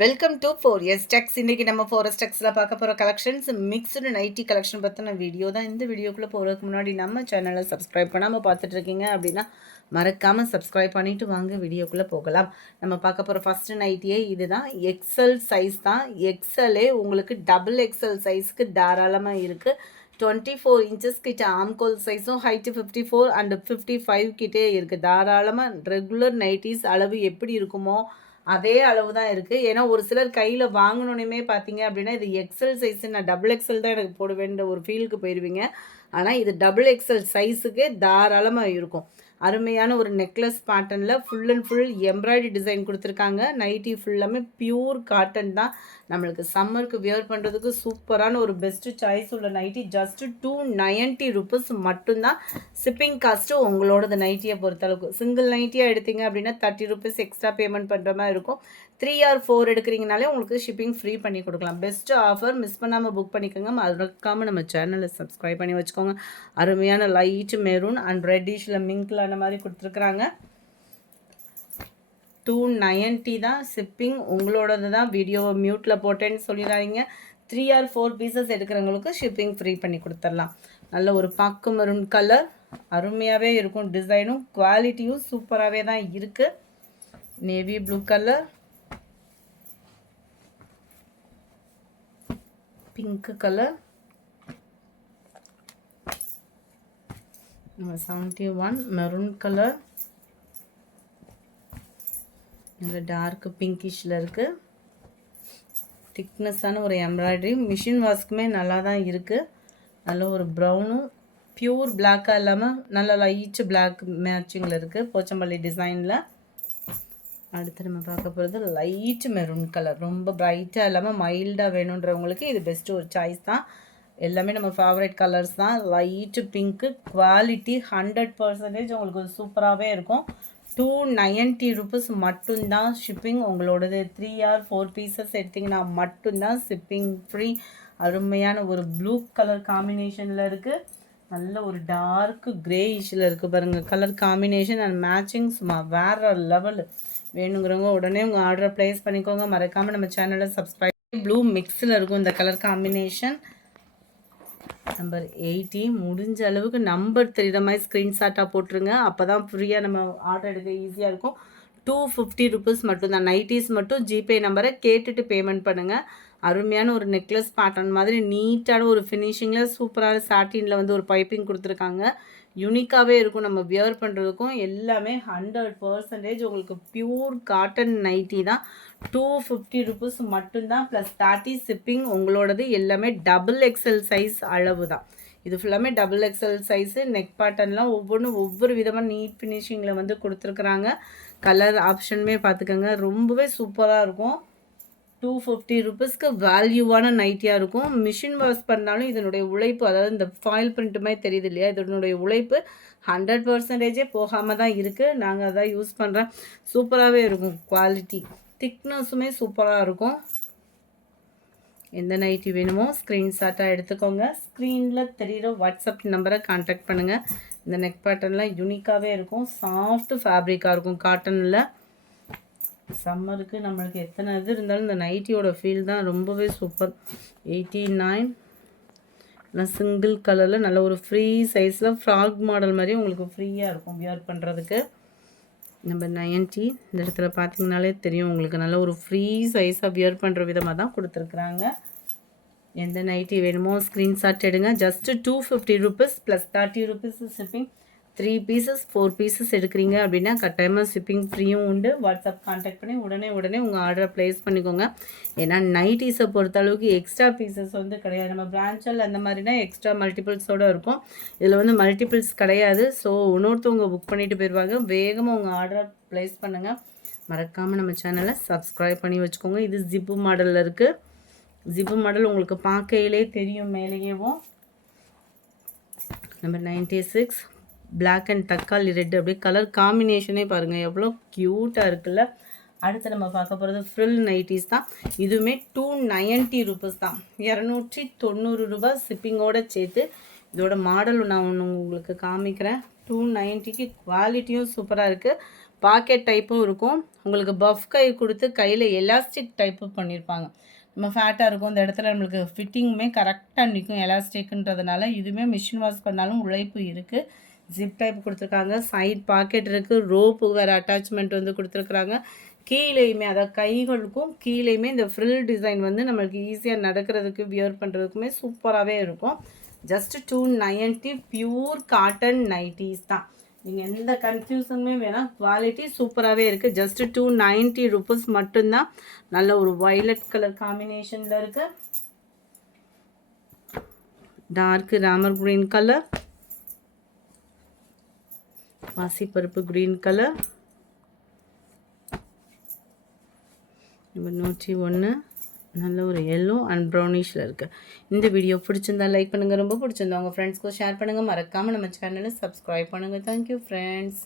Welcome to 4S Techs. இன்றைக்கி நம்ம 4S Techsல பார்க்க போகிற கலெக்ஷன்ஸ் மிக்ஸ்டு நைட்டி கலெக்ஷன் பற்றின வீடியோ தான். இந்த வீடியோக்குள்ளே போகிறதுக்கு முன்னாடி நம்ம சேனலை சப்ஸ்கிரைப் பண்ணாமல் பார்த்துட்ருக்கீங்க அப்படின்னா மறக்காமல் சப்ஸ்கிரைப் பண்ணிவிட்டு வாங்க வீடியோக்குள்ளே போகலாம். நம்ம பார்க்க போகிற ஃபஸ்ட்டு நைட்டியே இது தான். எக்ஸல் சைஸ் தான். எக்ஸலே உங்களுக்கு டபுள் எக்ஸல் சைஸ்க்கு தாராளமாக இருக்குது. 24 இன்ச்சஸ் கிட்ட ஆம்கோல் சைஸும் ஹைட்டு 54 அண்ட் 55 கிட்டே இருக்குது. தாராளமாக ரெகுலர் நைட்டிஸ் அளவு எப்படி இருக்குமோ அதே அளவு தான் இருக்குது. ஏன்னா ஒரு சிலர் கையில் வாங்கணுன்னே பார்த்தீங்க அப்படின்னா இது எக்ஸல் சைஸு, நான் டபுள் எக்ஸல் தான் எனக்கு போடுவேன்ற ஒரு ஃபீலுக்கு போயிடுவீங்க. ஆனால் இது டபுள் எக்ஸல் சைஸுக்கே தாராளமாக இருக்கும். அருமையான ஒரு நெக்லஸ் பேட்டர்னில் full and full embroidery design கொடுத்துருக்காங்க. நைட்டி ஃபுல்லாமே பியூர் காட்டன் தான். நம்மளுக்கு சம்மருக்கு வியர் பண்ணுறதுக்கு சூப்பரான ஒரு பெஸ்ட்டு சாய்ஸ் உள்ள நைட்டி. ஜஸ்ட்டு 290 ருபீஸ் மட்டும்தான். ஷிப்பிங் காஸ்ட்டு உங்களோடது நைட்டியை பொறுத்தளவுக்கு. சிங்கிள் நைட்டியாக எடுத்தீங்க அப்படின்னா 30 ருபீஸ் எக்ஸ்ட்ரா பேமெண்ட் பண்ணுற மாதிரி இருக்கும். 3 or 4 எடுக்கிறீங்கனாலே உங்களுக்கு ஷிப்பிங் ஃப்ரீ பண்ணி கொடுக்கலாம். பெஸ்ட்டு ஆஃபர், மிஸ் பண்ணாமல் புக் பண்ணிக்கோங்க. மறக்காமல் நம்ம சேனலை சப்ஸ்கிரைப் பண்ணி வச்சுக்கோங்க. அருமையான லைட் மெரூன் அண்ட் ரெட்டிஷில் மிங்கில் அந்த மாதிரி கொடுத்துருக்குறாங்க. 290 தான். ஷிப்பிங் உங்களோடது தான். வீடியோவை மியூட்டில் போட்டேன்னு சொல்லிடாதீங்க. 3 or 4 பீசஸ் எடுக்கிறவங்களுக்கு ஷிப்பிங் ஃப்ரீ பண்ணி கொடுத்துடலாம். நல்ல ஒரு பாக்கு மெரூன் கலர், அருமையாகவே இருக்கும். டிசைனும் குவாலிட்டியும் சூப்பராகவே தான் இருக்குது. Navy blue colour, pink colour, 71 maroon colour, நல்ல டார்க் பிங்கிஷில் இருக்குது. திக்னஸான ஒரு எம்ப்ராய்டரி, மிஷின் வாஷ்க்குமே நல்லா தான் இருக்குது. நல்ல ஒரு ப்ரௌனும் பியூர் பிளாக்காக இல்லாமல் நல்ல லைட் பிளாக் மேட்சிங்கில் இருக்குது. போச்சம்பள்ளி டிசைனில். அடுத்து நம்ம பார்க்க போகிறது லைட் மெரூன் கலர். ரொம்ப பிரைட்டாக இல்லாமல் மைல்டாக வேணுன்றவங்களுக்கு இது பெஸ்ட்டு ஒரு சாய்ஸ் தான். எல்லாமே நம்ம ஃபேவரட் கலர்ஸ் தான். லைட்டு பிங்க்கு, குவாலிட்டி 100% உங்களுக்கு சூப்பராகவே இருக்கும். 290 ருபீஸ் மட்டும்தான் ஷிப்பிங் உங்களோடது. 3 or 4 பீசஸ் எடுத்திங்கன்னா மட்டும்தான் ஷிப்பிங் ஃப்ரீ. அருமையான ஒரு ப்ளூ கலர் காம்பினேஷனில் இருக்குது. நல்ல ஒரு டார்க் கிரேயிஷில் இருக்குது பாருங்கள். கலர் காம்பினேஷன் அண்ட் மேட்சிங் சும்மா வேறு லெவல். வேணுங்கிறவங்க உடனே உங்கள் ஆர்டரை ப்ளேஸ் பண்ணிக்கோங்க. மறக்காமல் நம்ம சேனலை சப்ஸ்கிரைப். ப்ளூ மிக்ஸில் இருக்கும் இந்த கலர் காம்பினேஷன். நம்பர் 80 முடிஞ்ச அளவுக்கு நம்பர் தெரிகிற மாதிரி ஸ்க்ரீன்ஷாட்டாக போட்டுருங்க. அப்போ தான் ஃப்ரீயாக நம்ம ஆர்டர் எடுக்க ஈஸியாக இருக்கும். 250 ருபீஸ் மட்டும்தான். நைட்டிஸ் மட்டும் ஜிபே நம்பரை கேட்டுட்டு பேமெண்ட் பண்ணுங்கள். அருமையான ஒரு நெக்லஸ் பேட்டர்ன் மாதிரி நீட்டான ஒரு ஃபினிஷிங்கில் சூப்பரான சாட்டினில் வந்து ஒரு பைப்பிங் கொடுத்துருக்காங்க. யூனிக்காகவே இருக்கும். நம்ம வியர் பண்ணுறதுக்கும் எல்லாமே 100% உங்களுக்கு பியூர் காட்டன் நைட்டி தான். 250 ருபீஸ் மட்டும்தான். ப்ளஸ் 30 ஷிப்பிங் உங்களோடது. எல்லாமே டபுள் எக்ஸல் சைஸ் அளவு தான். இது ஃபுல்லாமே டபுள் எக்ஸல் சைஸு. நெக் பேட்டர்ன்லாம் ஒவ்வொன்றும் ஒவ்வொரு விதமாக நீட் ஃபினிஷிங்கில் வந்து கொடுத்துருக்குறாங்க. கலர் ஆப்ஷனுமே பார்த்துக்கோங்க. ரொம்பவே சூப்பராக இருக்கும். 250 ருபீஸ்க்கு வேல்யூவான நைட்டியாக இருக்கும். மிஷின் வாஷ் பண்ணாலும் இதனுடைய உழைப்பு, அதாவது இந்த ஃபாயில் பிரிண்ட் மாதிரி தெரியுது இல்லையா, இதனுடைய உழைப்பு 100% போகாமல் தான் இருக்குது. நாங்கள் அதான் யூஸ் பண்ணுறேன். சூப்பராகவே இருக்கும். குவாலிட்டி திக்னஸுமே சூப்பராக இருக்கும். எந்த நைட்டி வேணுமோ ஸ்க்ரீன்ஷாட்டாக எடுத்துக்கோங்க. ஸ்க்ரீனில் தெரிகிற வாட்ஸ்அப் நம்பரை கான்டாக்ட் பண்ணுங்கள். இந்த நெக் பேட்டர்ன்லாம் யூனிக்காகவே இருக்கும். சாஃப்ட் ஃபேப்ரிக்காக இருக்கும் காட்டனில். சம்மருக்கு நம்மளுக்கு எத்தனை இது இருந்தாலும் இந்த நைட்டியோட ஃபீல் தான் ரொம்பவே சூப்பர். 89 சிங்கிள் கலரில் நல்ல ஒரு ஃப்ரீ சைஸில் ஃப்ராக் மாடல் மாதிரி உங்களுக்கு ஃப்ரீயாக இருக்கும் வியர் பண்ணுறதுக்கு. நம்பர் 90 இந்த இடத்துல பார்த்தீங்கனாலே தெரியும் உங்களுக்கு. நல்ல ஒரு ஃப்ரீ சைஸாக வியர் பண்ணுற விதமாக தான் கொடுத்துருக்குறாங்க. எந்த நைட்டி வேணுமோ ஸ்க்ரீன்ஷாட் எடுங்க. Just 250 rupees plus 30 rupees shipping. 3 pieces 4 pieces எடுக்கிறீங்க அப்படின்னா கட்டாயமாக ஷிப்பிங் ஃப்ரீயும் உண்டு. வாட்ஸ்அப் கான்டாக்ட் பண்ணி உடனே உங்கள் ஆர்டரை ப்ளேஸ் பண்ணிக்கோங்க. ஏன்னா நைட்டிஸை பொறுத்தளவுக்கு எக்ஸ்ட்ரா பீசஸ் வந்து கிடையாது. நம்ம பிரான்ச்சல் அந்த மாதிரினா எக்ஸ்ட்ரா மல்டிபிள்ஸோடு இருக்கும். இதில் வந்து மல்டிபிள்ஸ் கிடையாது. ஸோ இன்னொருத்தவங்க புக் பண்ணிட்டு போயிடுவாங்க. வேகமாக உங்கள் ஆர்டரை ப்ளேஸ் பண்ணுங்கள். மறக்காமல் நம்ம சேனலை சப்ஸ்கிரைப் பண்ணி வச்சுக்கோங்க. இது ஜிப்பு மாடலில் இருக்குது. ஜிப்பு மாடல் உங்களுக்கு பார்க்கையிலே தெரியும் மேலேயேவும். நம்பர் 96 பிளாக் அண்ட் தக்காளி ரெட். அப்படியே கலர் காம்பினேஷனே பாருங்கள் எவ்வளோ க்யூட்டாக இருக்குல்ல. அடுத்து நம்ம பார்க்க போகிறது ஃப்ரில் நைட்டிஸ் தான். இதுவுமே 290 ருபீஸ் தான். 290 ரூபா ஷிப்பிங்கோடு சேர்த்து. இதோட மாடல் நான் ஒன்று உங்களுக்கு காமிக்கிறேன். 290க்கு குவாலிட்டியும் சூப்பராக இருக்குது. பாக்கெட் டைப்பும் இருக்கும். உங்களுக்கு பஃப் கை கொடுத்து கையில் எலாஸ்டிக் டைப்பு பண்ணியிருப்பாங்க. நம்ம ஃபேட்டாக இருக்கும் இந்த இடத்துல நம்மளுக்கு ஃபிட்டிங்குமே கரெக்டாக நிற்கும் எலாஸ்டிக்குன்றதுனால. இதுவுமே மிஷின் வாஷ் பண்ணாலும் உழைப்பு இருக்குது. ஜிப் டைப் கொடுத்துருக்காங்க. சைட் பாக்கெட் இருக்குது. ரோப்பு வேறு அட்டாச்மெண்ட் வந்து கொடுத்துருக்குறாங்க. கீழேயுமே அதாவது கைகளுக்கும் கீழேயுமே இந்த ஃப்ரில் டிசைன் வந்து நம்மளுக்கு ஈஸியாக நடக்கிறதுக்கு வியர் பண்ணுறதுக்குமே சூப்பராகவே இருக்கும். ஜஸ்ட் 290 பியூர் காட்டன் நைட்டிஸ் தான். நீங்கள் எந்த கன்ஃபியூஷனுமே வேணாம். குவாலிட்டி சூப்பராகவே இருக்குது. ஜஸ்ட் 290 ருபீஸ் மட்டும்தான். நல்ல ஒரு வயலட் கலர் காம்பினேஷனில் இருக்குது. டார்க் ராமர் க்ரீன் கலர், பாசிப்பருப்பு க்ரீன் கலர், நம்பர் 101 நல்ல ஒரு எல்லோ அண்ட் ப்ரௌனிஷில் இருக்குது. இந்த வீடியோ பிடிச்சிருந்தா லைக் பண்ணுங்கள். ரொம்ப பிடிச்சிருந்தா உங்கள் ஃப்ரெண்ட்ஸ்க்கு ஷேர் பண்ணுங்கள். மறக்காமல் நம்ம சேனலை சப்ஸ்கிரைப் பண்ணுங்கள். Thank you friends.